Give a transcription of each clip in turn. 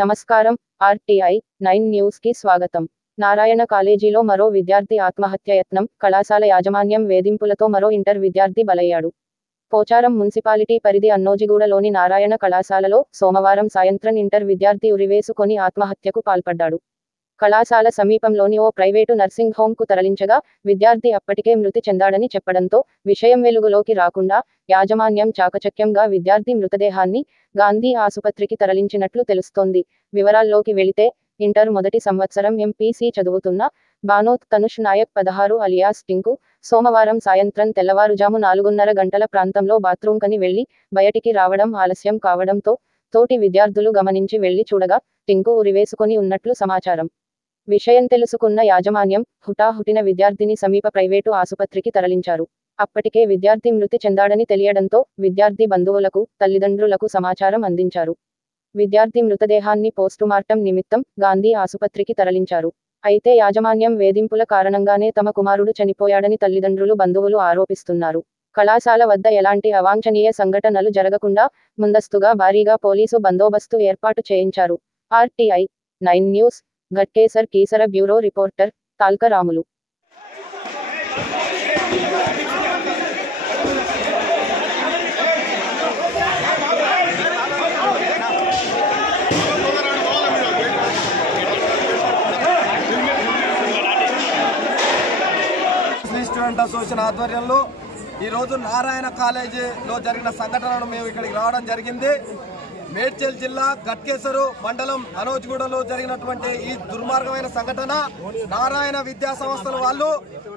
నమస్కారం. RTI 9 news కి స్వాగతం. నారాయణ కాలేజీలో మరో విద్యార్థి ఆత్మహత్య యత్నం, కళాశాల యాజమాన్యం వేధింపులతో మరో ఇంటర్ విద్యార్థి బలయ్యాడు. పోచారం మున్సిపాలిటీ పరిధి అన్నోజిగూడలోని నారాయణ కళాశాలలో సోమవారం సాయంత్రం ఇంటర్ విద్యార్థి ఉరివేసుకొని ఆత్మహత్యకు పాల్పడ్డాడు. కళాశాల సమీపంలోని ఓ ప్రైవేటు నర్సింగ్ హోంకు తరలించగా విద్యార్థి అప్పటికే మృతి చెందాడని చెప్పడంతో విషయం వెలుగులోకి రాకుండా యాజమాన్యం చాకచక్యంగా విద్యార్థి మృతదేహాన్ని గాంధీ ఆసుపత్రికి తరలించినట్లు తెలుస్తోంది. వివరాల్లోకి వెళితే, ఇంటర్ మొదటి సంవత్సరం ఎంపీసీ చదువుతున్న బానోత్ తనుష్ నాయక్ 16 అలియాస్ టింకు సోమవారం సాయంత్రం తెల్లవారుజాము 4:30 గంటల ప్రాంతంలో బాత్రూంకని వెళ్లి బయటికి రావడం ఆలస్యం కావడంతో తోటి విద్యార్థులు గమనించి వెళ్లి చూడగా టింకు ఉరివేసుకొని ఉన్నట్లు సమాచారం. విషయం తెలుసుకున్న యాజమాన్యం హుటాహుటిన విద్యార్థిని సమీప ప్రైవేటు ఆసుపత్రికి తరలించారు. అప్పటికే విద్యార్థి మృతి చెందాడని తెలియడంతో విద్యార్థి బంధువులకు, తల్లిదండ్రులకు సమాచారం అందించారు. విద్యార్థి మృతదేహాన్ని పోస్టుమార్టం నిమిత్తం గాంధీ ఆసుపత్రికి తరలించారు. అయితే యాజమాన్యం వేధింపుల కారణంగానే తమ కుమారుడు చనిపోయాడని తల్లిదండ్రులు, బంధువులు ఆరోపిస్తున్నారు. కళాశాల వద్ద ఎలాంటి అవాంఛనీయ సంఘటనలు జరగకుండా ముందస్తుగా భారీగా పోలీసు బందోబస్తు ఏర్పాటు చేయించారు. RTI 9 news Ghatkesar Keesara bureau reporter Talka Ramulu. Student association ఆధ్వర్యంలో ఈరోజు నారాయణ కాలేజీలో జరిగిన సంఘటనను మేము ఇక్కడికి రావడం జరిగింది. మేడ్చల్ జిల్లా గట్కేసరు మండలం అనోజ్గూడలో జరిగినటువంటి ఈ దుర్మార్గమైన సంఘటన నారాయణ విద్యా సంస్థల వాళ్ళు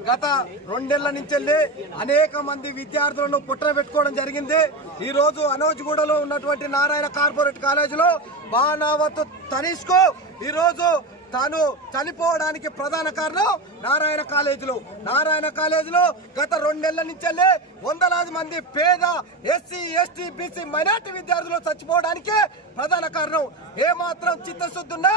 గత 2 నెలల నుంచి అనేక మంది విద్యార్థులను పుట్టబెట్టుకోవడం జరిగింది. ఈ రోజు అనోజ్గూడలో ఉన్నటువంటి నారాయణ కార్పొరేట్ కాలేజీలో బానావత్ తనీష్ కు ఈరోజు తాను చనిపోవడానికి ప్రధాన కారణం నారాయణ కాలేజీలో గత 2 నెలల నుంచి వందలాది మంది పేద ఎస్సీ, ఎస్టీ, బీసీ, మైనార్టీ విద్యార్థులు చచ్చిపోవడానికి ప్రధాన కారణం. ఏమాత్రం చిత్తశుద్ధున్నా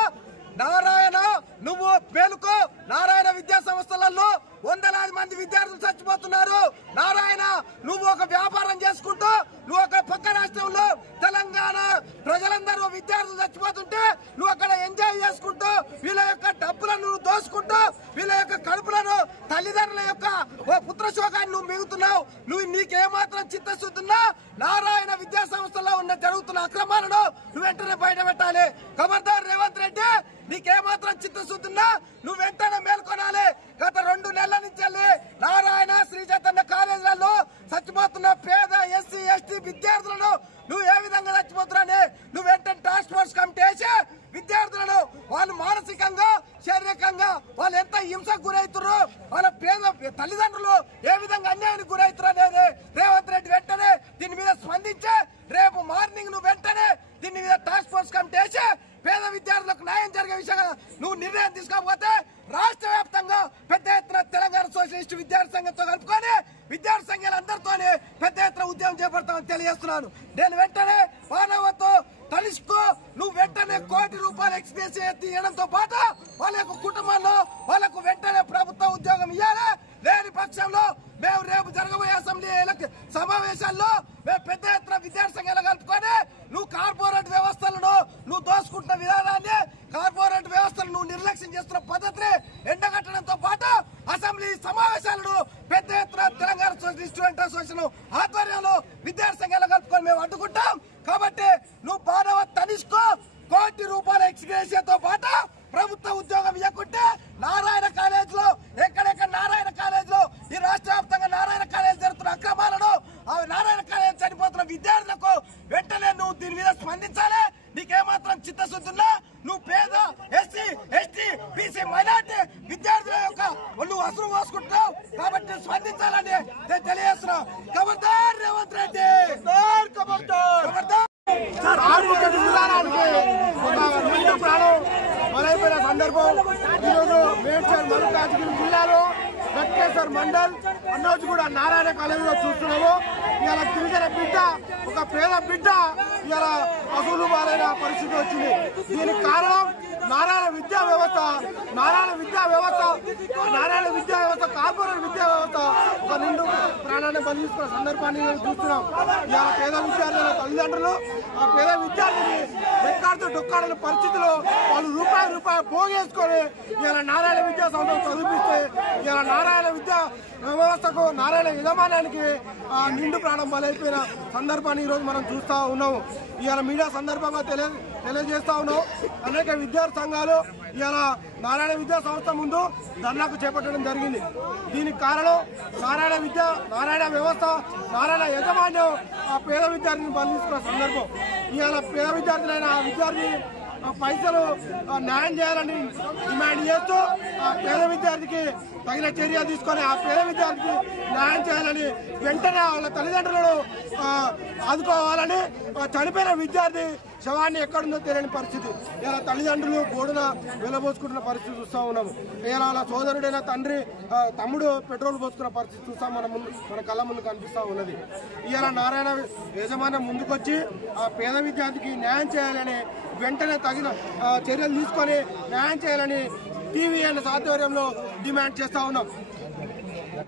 నారాయణ నువ్వు మేలుకో. నారాయణ విద్యా సంస్థలలో వందలాది మంది విద్యార్థులు చచ్చిపోతున్నారు. నారాయణ నువ్వు ఒక వ్యాపారం చేసుకుంటూ, నువ్వు ఒక పక్క రాష్ట్రంలో తెలంగాణ ప్రజలందరూ విద్యార్థులు చచ్చిపోతుంటే నువ్వు అక్కడ ఎంజాయ్ చేసుకుంటూ, వీళ్ళ యొక్క డబ్బులను నువ్వు దోసుకుంటూ, వీళ్ళ యొక్క కడుపులను, తల్లిదండ్రుల యొక్క పుత్రశోకాన్ని నువ్వు మిగుతున్నావు. నీకేమాత్రం చిత్తశుద్ధున్నా నారాయణ విద్యా సంస్థలో జరుగుతున్న అక్రమాలను నువ్వు వెంటనే బయట పెట్టాలి. ఖబర్దార్ రేవంత్ రెడ్డి, నీకేమాత్రం చిత్తశుద్ధున్నా నువ్వు వెంటనే మేల్కొనాలి. గత 2 నెలల నుంచి నారాయణ శ్రీ చైతన్య కాలేజీలలో చచ్చిపోతున్న పేద ఎస్సీ, ఎస్టీ విద్యార్థులను నువ్వు ఏ విధంగా చచ్చిపోతున్నాని నువ్వు వెంటనే టాస్క్ ఫోర్స్ కమిటీ వేసి విద్యార్థులను వాళ్ళు మానసికంగా, శారీరకంగా వాళ్ళు ఎంత హింసకు గురవుతున్నారు, వాళ్ళ పేద తల్లిదండ్రులు ఏ విధంగా అన్యాయానికి గురవుతున్నారు అనేది రేవంత్ రెడ్డి వెంటనే దీని మీద స్పందించి రేపు మార్నింగ్ నువ్వు వెంటనే దీని మీద టాస్క్ ఫోర్స్ కమిటీ వేసి పేద విద్యార్థులకు న్యాయం జరిగే విషయంగా నువ్వు నిర్ణయం తీసుకోకపోతే రాష్ట్ర వ్యాప్తంగా పెద్ద ఎత్తున తెలంగాణ సోషలిస్ట్ విద్యార్థి సంఘంతో కలుపుకొని విద్యార్థి సంఘాలందరితోనే పెద్ద ఎత్తున ఉద్యమం చేపడతామని తెలియజేస్తున్నాను. నేను వెంటనే మానవతో తలుసుకో, నువ్వు వెంటనే ₹1 కోటి ఎక్స్ప్రెస్ తీయడంతో పాటు వాళ్ళ యొక్క కుటుంబంలో వాళ్ళకు వెంటనే ప్రభుత్వ ఉద్యోగం ఇవ్వాలి. లేని పక్షంలో మేము రేపు జరగబోయే అసెంబ్లీ సమావేశాల్లో మేము పెద్ద ఎత్తున విద్యార్థి సంఘాలు కలుపుకొని నువ్వు కార్పొరేట్ వ్యవస్థలను నువ్వు దోసుకుంటున్న విధానాన్ని, కార్పొరేట్ వ్యవస్థను నువ్వు నిర్లక్ష్యం చేస్తున్న పద్ధతిని ఎండగట్టడంతో పాటు అసెంబ్లీ సమావేశాలను పెద్ద ఎత్తున తెలంగాణ స్టూడెంట్ అసోసియేషన్ ఆధ్వర్యంలో విద్యార్థి సంఘాలు కలుపుకొని మేము అడ్డుకుంటాం. కాబట్టి నువ్వు బానవత్ తనిష్కో ₹1 కోటి ఎక్స్గ్రేషియాతో పాటు ప్రభుత్వ ఉద్యోగం ఇవ్వకుంటే నారాయణ కాలేజీలో ఎక్కడెక్కడ నారాయణ కాలేజీలో ఈ రాష్ట్ర వ్యాప్తంగా నారాయణ కాలేజీ జరుగుతున్న అక్రమాలను, ఆ నారాయణ కాలేజీ చనిపోతున్న విద్యార్థులకు వెంటనే నువ్వు దీని మీద స్పందించాలి. నీకేమాత్రం చిత్తశుద్ధున్నా నువ్వు పేద ఎస్సీ, ఎస్టీ, బీసీ, మైనార్టీ విద్యార్థుల యొక్క నువ్వు అసలు పోసుకుంటున్నావు కాబట్టి స్పందించాలని నేను తెలియజేస్తున్నావు. ఖబర్దార్ రేవంత్ రెడ్డి, ఖబర్దార్. బలైపోయిన సందర్భం ఈరోజు మేడ్చల్ మల్కాజ్గిరి జిల్లాలో గట్కేసర్ మండల్ అన్నోజ్గూడ నారాయణ కాలేజీలో చూస్తున్నాము. ఇవాళ గిరిజన బిడ్డ, ఒక పేద బిడ్డ ఇవాళ అసలు బారైన పరిస్థితి వచ్చింది. దీనికి కారణం నారాయణ విద్యా వ్యవస్థ, కార్పొరేట్ విద్యా వ్యవస్థ ఒక నిండు ప్రాణాన్ని బలి తీసుకున్న సందర్భాన్ని చూస్తున్నాం. ఇవాళ పేద విద్యార్థుల తల్లిదండ్రులు ఆ పేద విద్యార్థిని ఎక్కాడుతూ డొక్కాడని పరిస్థితిలో వాళ్ళు రూపాయి పోగేసుకొని ఇవాళ నారాయణ విద్యా సంస్థలు చదివిస్తే ఇవాళ నారాయణ విద్యా వ్యవస్థకు నారాయణ యజమానానికి నిండు ప్రాణం బలైపోయిన సందర్భాన్ని ఈరోజు మనం చూస్తూ ఉన్నాము. ఇవాళ మీడియా సందర్భంగా తెలియజేస్తా ఉన్నాం. అనేక విద్యార్థి సంఘాలు ఇవాళ నారాయణ విద్యా సంస్థ ముందు ధర్నాకు చేపట్టడం జరిగింది. దీనికి కారణం నారాయణ వ్యవస్థ, నారాయణ యజమాన్యం ఆ పేద విద్యార్థిని బలి తీసుకున్న సందర్భం. ఇవాళ పేద విద్యార్థులైన ఆ విద్యార్థి పైసలు న్యాయం చేయాలని డిమాండ్ చేస్తూ ఆ పేద విద్యార్థికి తగిన చర్య తీసుకొని ఆ పేద విద్యార్థికి న్యాయం చేయాలని వెంటనే వాళ్ళ తల్లిదండ్రులను ఆదుకోవాలని చనిపోయిన విద్యార్థి శవాన్ని ఎక్కడుందో తెలియని పరిస్థితి ఇలా తల్లిదండ్రులు గోడున వెలబోసుకుంటున్న పరిస్థితి చూస్తూ ఉన్నాము. ఇలా వాళ్ళ సోదరుడైన తమ్ముడు పెట్రోల్ పోసుకున్న పరిస్థితి చూస్తాం మన కళ్ళ ముందు కనిపిస్తూ ఉన్నది. ఇలా నారాయణ యజమాన్యం ముందుకొచ్చి ఆ పేద విద్యార్థికి న్యాయం చేయాలని వెంటనే తగిన చర్యలు తీసుకొని న్యాయం చేయాలని టీవీ అండ్ ఆధ్వర్యంలో డిమాండ్ చేస్తా ఉన్నాం.